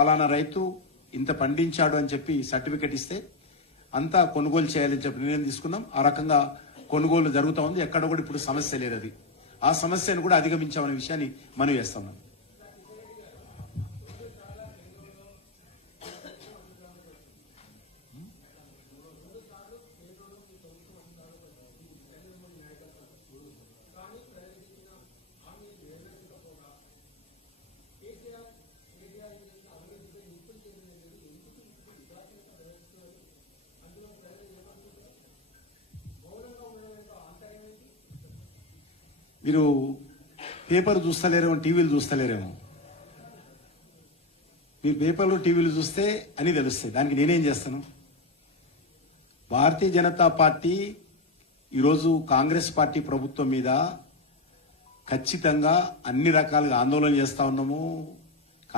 ఫలానా రైతు ఇంత పండించాడు అని చెప్పి సర్టిఫికెట్ ఇస్తే అంతా కొనుగోలు చేయాలని చెప్పి నిర్ణయం తీసుకున్నాం. ఆ రకంగా కొనుగోలు జరుగుతూ ఉంది. ఎక్కడ కూడా ఇప్పుడు సమస్య లేదు. అది ఆ సమస్యను కూడా అధిగమించామనే విషయాన్ని మనం చేస్తున్నాం. మీరు పేపర్ చూస్తలేరేమో, టీవీలు చూస్తలేరేమో. మీరు పేపర్లు టీవీలు చూస్తే అని తెలుస్తాయి. దానికి నేనేం చేస్తాను? భారతీయ జనతా పార్టీ ఈరోజు కాంగ్రెస్ పార్టీ ప్రభుత్వం మీద ఖచ్చితంగా అన్ని రకాలుగా ఆందోళన చేస్తా ఉన్నాము.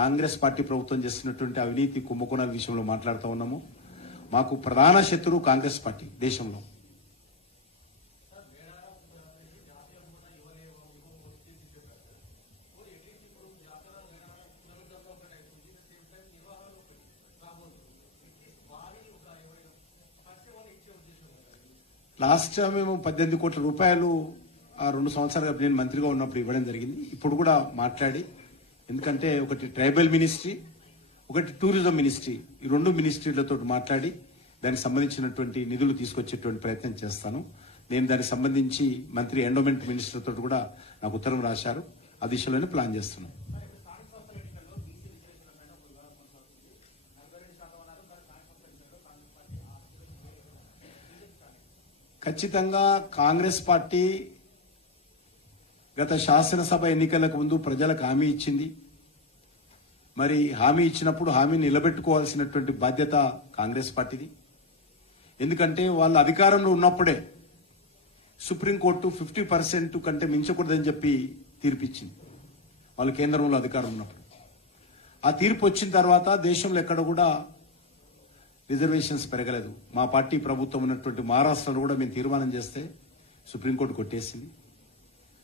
కాంగ్రెస్ పార్టీ ప్రభుత్వం చేస్తున్నటువంటి అవినీతి కుంభకోణాల విషయంలో మాట్లాడుతూ ఉన్నాము. మాకు ప్రధాన శత్రువు కాంగ్రెస్ పార్టీ దేశంలో. లాస్ట్ మేము 18 కోట్ల రూపాయలు ఆ 2 సంవత్సరాలుగా నేను మంత్రిగా ఉన్నప్పుడు ఇవ్వడం జరిగింది. ఇప్పుడు కూడా మాట్లాడి, ఎందుకంటే ఒకటి ట్రైబల్ మినిస్ట్రీ, ఒకటి టూరిజం మినిస్ట్రీ, ఈ 2 మినిస్ట్రీలతో మాట్లాడి దానికి సంబంధించినటువంటి నిధులు తీసుకొచ్చేటువంటి ప్రయత్నం చేస్తాను. నేను దానికి సంబంధించి మంత్రి ఎండోమెంట్ మినిస్టర్తో కూడా నాకు ఉత్తరం రాశారు. ఆ దిశలోనే ప్లాన్ చేస్తున్నాను. ఖచ్చితంగా కాంగ్రెస్ పార్టీ గత శాసనసభ ఎన్నికలకు ముందు ప్రజలకు హామీ ఇచ్చింది. మరి హామీ ఇచ్చినప్పుడు హామీ నిలబెట్టుకోవాల్సినటువంటి బాధ్యత కాంగ్రెస్ పార్టీది. ఎందుకంటే వాళ్ళు అధికారంలో ఉన్నప్పుడే సుప్రీంకోర్టు 50% కంటే మించకూడదని చెప్పి తీర్పిచ్చింది. వాళ్ళు కేంద్రంలో అధికారం ఉన్నప్పుడు. ఆ తీర్పు వచ్చిన తర్వాత దేశంలో ఎక్కడ కూడా రిజర్వేషన్స్ పెరగలేదు. మా పార్టీ ప్రభుత్వం ఉన్నటువంటి మహారాష్ట్రలో కూడా మేము తీర్మానం చేస్తే సుప్రీంకోర్టు కొట్టేసింది.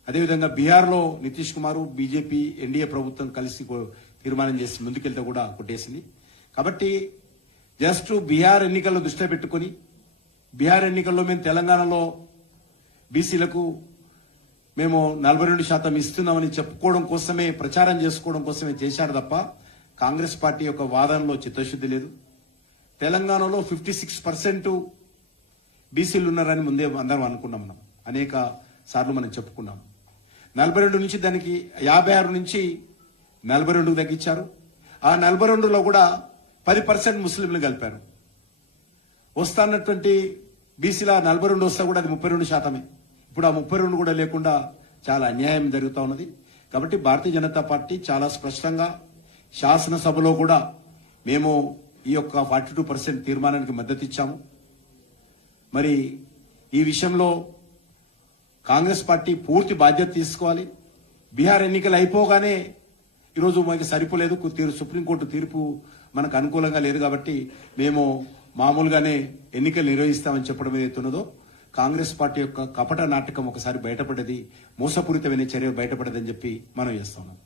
అదేవిధంగా బీహార్లో నితీష్ కుమార్ బీజేపీ ఎన్డీఏ ప్రభుత్వం కలిసి తీర్మానం చేసి ముందుకెళ్తే కూడా కొట్టేసింది. కాబట్టి జస్ట్ బీహార్ ఎన్నికల్లో దృష్టిలో పెట్టుకుని, బీహార్ ఎన్నికల్లో మేము తెలంగాణలో బీసీలకు మేము 42% ఇస్తున్నామని చెప్పుకోవడం కోసమే, ప్రచారం చేసుకోవడం కోసమే చేశారు తప్ప కాంగ్రెస్ పార్టీ యొక్క వాదనలో చిత్తశుద్ధి లేదు. తెలంగాణలో 56% బీసీలు ఉన్నారని ముందే అందరం అనుకున్నాం. మనం అనేక సార్లు మనం చెప్పుకున్నాం. 42 నుంచి దానికి 56 నుంచి 42కు తగ్గించారు. ఆ 42లో కూడా 10% ముస్లింలు కలిపారు. వస్తున్నటువంటి బీసీల 42 వస్తే కూడా అది 32%. ఇప్పుడు ఆ 32 కూడా లేకుండా చాలా అన్యాయం జరుగుతూ ఉన్నది. కాబట్టి భారతీయ జనతా పార్టీ చాలా స్పష్టంగా శాసనసభలో కూడా మేము ఈ యొక్క 42% తీర్మానానికి మద్దతు ఇచ్చాము. మరి ఈ విషయంలో కాంగ్రెస్ పార్టీ పూర్తి బాధ్యత తీసుకోవాలి. బీహార్ ఎన్నికలు అయిపోగానే ఈరోజు మనకి సరిపోలేదు, సుప్రీంకోర్టు తీర్పు మనకు అనుకూలంగా లేదు కాబట్టి మేము మామూలుగానే ఎన్నికలు నిర్వహిస్తామని చెప్పడం ఏదైతున్నదో కాంగ్రెస్ పార్టీ యొక్క కపట నాటకం ఒకసారి బయటపడ్డది, మోసపూరితమైన చర్య బయటపడదని చెప్పి మనం చేస్తున్నాం.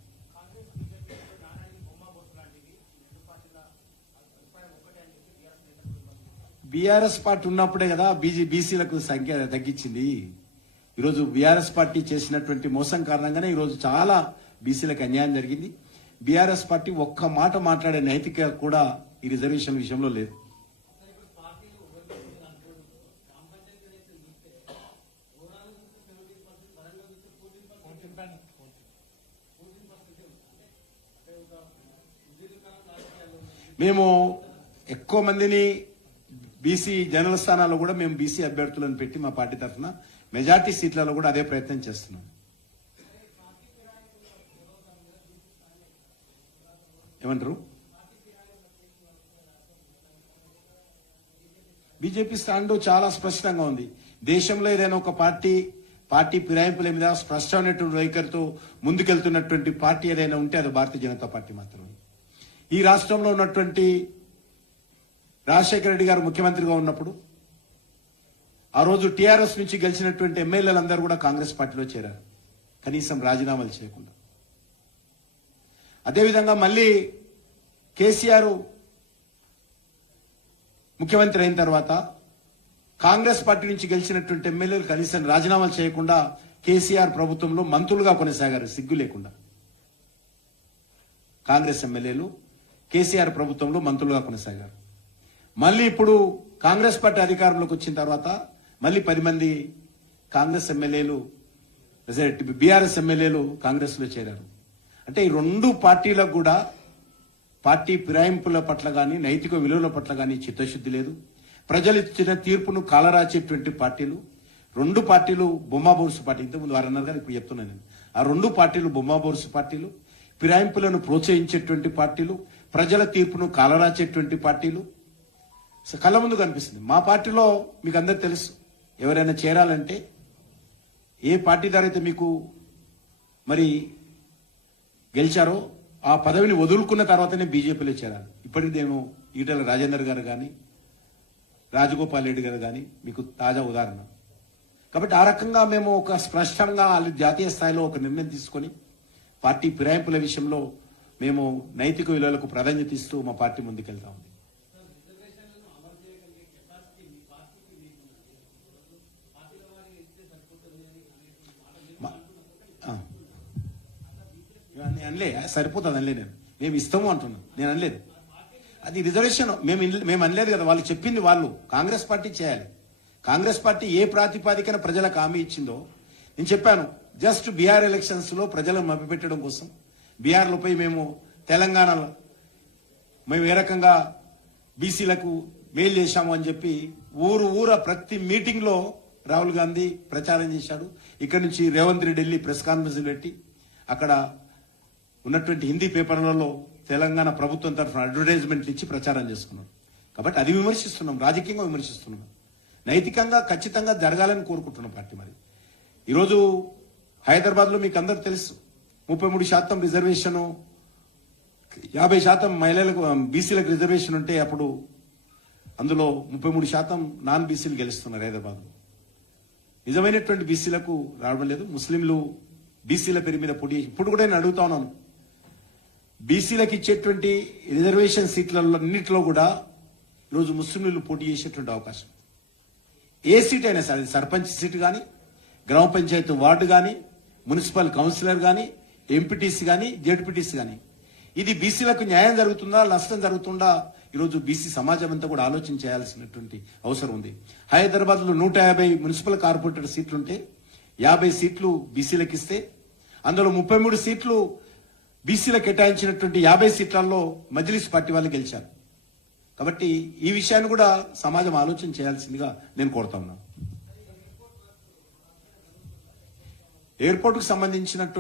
బీఆర్ఎస్ పార్టీ ఉన్నప్పుడే కదా బీసీలకు సంఖ్య తగ్గించింది. ఈరోజు బీఆర్ఎస్ పార్టీ చేసినటువంటి మోసం కారణంగానే ఈరోజు చాలా బీసీలకు అన్యాయం జరిగింది. బీఆర్ఎస్ పార్టీ ఒక్క మాట మాట్లాడే నైతిక కూడా ఈ రిజర్వేషన్ విషయంలో లేదు. మేము ఎక్కువ మందిని బీసీ జనరల్ స్థానాల్లో కూడా మేము బీసీ అభ్యర్థులను పెట్టి మా పార్టీ తరఫున మెజార్టీ సీట్లలో కూడా అదే ప్రయత్నం చేస్తున్నాం. ఏమంటారు? బీజేపీ స్టాండ్ చాలా స్పష్టంగా ఉంది. దేశంలో ఏదైనా ఒక పార్టీ ఫిరాయింపుల మీద స్పష్టమైనటువంటి వైఖరితో ముందుకెళ్తున్నటువంటి పార్టీ ఏదైనా ఉంటే అది భారతీయ జనతా పార్టీ మాత్రమే. ఈ రాష్ట్రంలో ఉన్నటువంటి రాజశేఖర రెడ్డి గారు ముఖ్యమంత్రిగా ఉన్నప్పుడు ఆ రోజు టీఆర్ఎస్ నుంచి గెలిచినటువంటి ఎమ్మెల్యేలందరూ కూడా కాంగ్రెస్ పార్టీలో చేరారు, కనీసం రాజీనామాలు చేయకుండా. అదేవిధంగా మళ్ళీ కేసీఆర్ ముఖ్యమంత్రి అయిన తర్వాత కాంగ్రెస్ పార్టీ నుంచి గెలిచినటువంటి ఎమ్మెల్యేలు కనీసం రాజీనామాలు చేయకుండా కేసీఆర్ ప్రభుత్వంలో మంత్రులుగా కొనసాగారు సిగ్గు లేకుండా. కాంగ్రెస్ ఎమ్మెల్యేలు కేసీఆర్ ప్రభుత్వంలో మంత్రులుగా కొనసాగారు. మళ్ళీ ఇప్పుడు కాంగ్రెస్ పార్టీ అధికారంలోకి వచ్చిన తర్వాత మళ్ళీ 10 మంది కాంగ్రెస్ ఎమ్మెల్యేలు బీఆర్ఎస్ ఎమ్మెల్యేలు కాంగ్రెస్ లో చేరారు. అంటే ఈ రెండు పార్టీలకు కూడా పార్టీ ఫిరాయింపుల పట్ల గాని నైతిక విలువల పట్ల గాని చిత్తశుద్ధి లేదు. ప్రజలు ఇచ్చిన తీర్పును కాలరాచేటువంటి పార్టీలు. రెండు పార్టీలు బొమ్మాబోర్సు పార్టీ, ఇంతకుముందు వారు అన్నారు కానీ ఇప్పుడు చెప్తున్నాను నేను. ఆ రెండు పార్టీలు బొమ్మాబోర్సు పార్టీలు, ఫిరాయింపులను ప్రోత్సహించేటువంటి పార్టీలు, ప్రజల తీర్పును కాలరాచేటువంటి పార్టీలు కళ్ళ ముందు కనిపిస్తుంది. మా పార్టీలో మీకు అందరు తెలుసు, ఎవరైనా చేరాలంటే ఏ పార్టీ ద్వారా అయితే మీకు మరి గెలిచారో ఆ పదవిని వదులుకున్న తర్వాతనే బీజేపీలో చేరాలి. ఇప్పటికి నేను ఈటెల రాజేందర్ గారు కానీ రాజగోపాల్ రెడ్డి గారు కానీ మీకు తాజా ఉదాహరణ. కాబట్టి ఆ రకంగా మేము ఒక స్పష్టంగా జాతీయ స్థాయిలో ఒక నిర్ణయం తీసుకొని పార్టీ ఫిరాయింపుల విషయంలో మేము నైతిక విలువలకు ప్రాధాన్యత ఇస్తూ మా పార్టీ ముందుకెళ్తా ఉంది. అనలే సరిపోతుంది అనలే, మేము ఇస్తాము అంటున్నాను, నేను అనలేదు. అది రిజర్వేషన్ మేము అనలేదు కదా, వాళ్ళు చెప్పింది వాళ్ళు కాంగ్రెస్ పార్టీ చేయాలి. కాంగ్రెస్ పార్టీ ఏ ప్రాతిపాదికన ప్రజలకు హామీ ఇచ్చిందో నేను చెప్పాను. జస్ట్ బీహార్ ఎలక్షన్స్ లో ప్రజలను మభ్యపెట్టడం కోసం బీహార్లో పోయి మేము తెలంగాణలో మేము ఏ రకంగా బీసీలకు మేలు చేశాము అని చెప్పి ఊర ప్రతి మీటింగ్ లో రాహుల్ గాంధీ ప్రచారం చేశాడు. ఇక్కడి నుంచి రేవంత్ రెడ్డి వెళ్ళి ప్రెస్ కాన్ఫరెన్స్ పెట్టి అక్కడ ఉన్నటువంటి హిందీ పేపర్లలో తెలంగాణ ప్రభుత్వం తరఫున అడ్వర్టైజ్మెంట్లు ఇచ్చి ప్రచారం చేసుకున్నాం. కాబట్టి అది విమర్శిస్తున్నాం, రాజకీయంగా విమర్శిస్తున్నాం. నైతికంగా ఖచ్చితంగా జరగాలని కోరుకుంటున్నాం పార్టీ. మరి ఈరోజు హైదరాబాద్ లో మీకు అందరు తెలుసు 33% రిజర్వేషన్, 50% మహిళలకు బీసీలకు రిజర్వేషన్ ఉంటే అప్పుడు అందులో 33% నాన్ బీసీలు గెలుస్తున్నారు హైదరాబాద్ లో. నిజమైనటువంటి బీసీలకు రావడం లేదు. ముస్లింలు బీసీల పేరు మీద పోటీ. ఇప్పుడు కూడా నేను అడుగుతా ఉన్నాను, బీసీలకు ఇచ్చేటువంటి రిజర్వేషన్ సీట్లలో అన్నింటిలో కూడా ఈరోజు ముస్లింలు పోటీ చేసేటువంటి అవకాశం. ఏ సీట్ అయినా సరే, సర్పంచ్ సీటు కానీ, గ్రామ పంచాయతీ వార్డు కానీ, మున్సిపల్ కౌన్సిలర్ కానీ, ఎంపీటీసీ కానీ, జెడ్పీటీసీ కానీ, ఇది బీసీలకు న్యాయం జరుగుతుందా నష్టం జరుగుతుందా ఈరోజు బీసీ సమాజం అంతా కూడా ఆలోచన చేయాల్సినటువంటి అవసరం ఉంది. హైదరాబాద్ లో 150 మున్సిపల్ కార్పొరేటర్ సీట్లుంటే 50 సీట్లు బీసీలకు ఇస్తే అందులో 33 సీట్లు బీసీలకు కేటాయించినటువంటి 50 సీట్లలో మజ్లిస్ పార్టీ వాళ్ళు గెలిచారు. కాబట్టి ఈ విషయాన్ని కూడా సమాజం ఆలోచన చేయాల్సిందిగా నేను కోరుతా ఉన్నాను. ఎయిర్పోర్ట్ కు సంబంధించినటువంటి